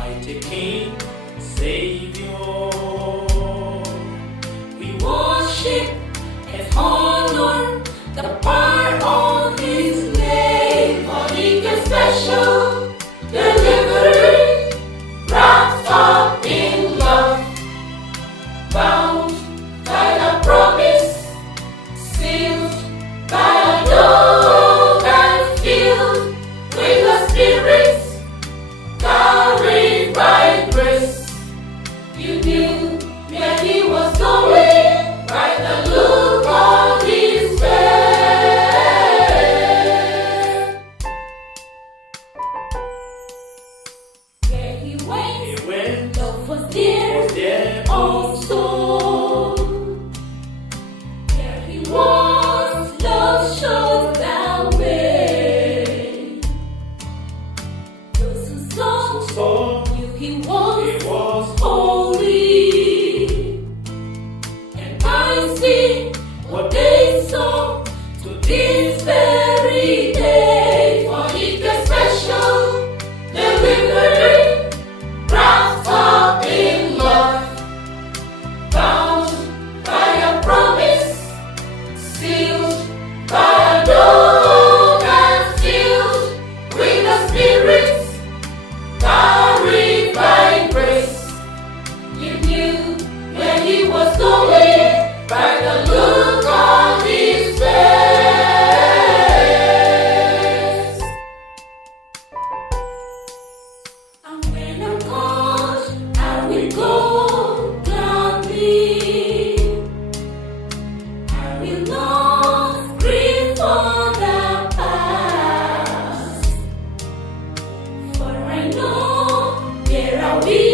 mighty King, Savior. We worship and honor the power of His name, for He is special, delivering, wrapped up in love, bound by the promise, sealed by a dove and filled with the Spirit, carried by grace. You knew where He was going by the look on His face. Where He He went, went, love was there also. Where He was, love showed the way. Those who saw so knew He He was was holy, and I see what they saw to this very day. For He is special, delivering, wrapped up in love, bound by a promise, sealed by a dove and filled with the Spirit, carried by grace. You knew where He was going by the look on His face. And when I'm called, I will go gladly. I will not grieve for the past, for I know there I will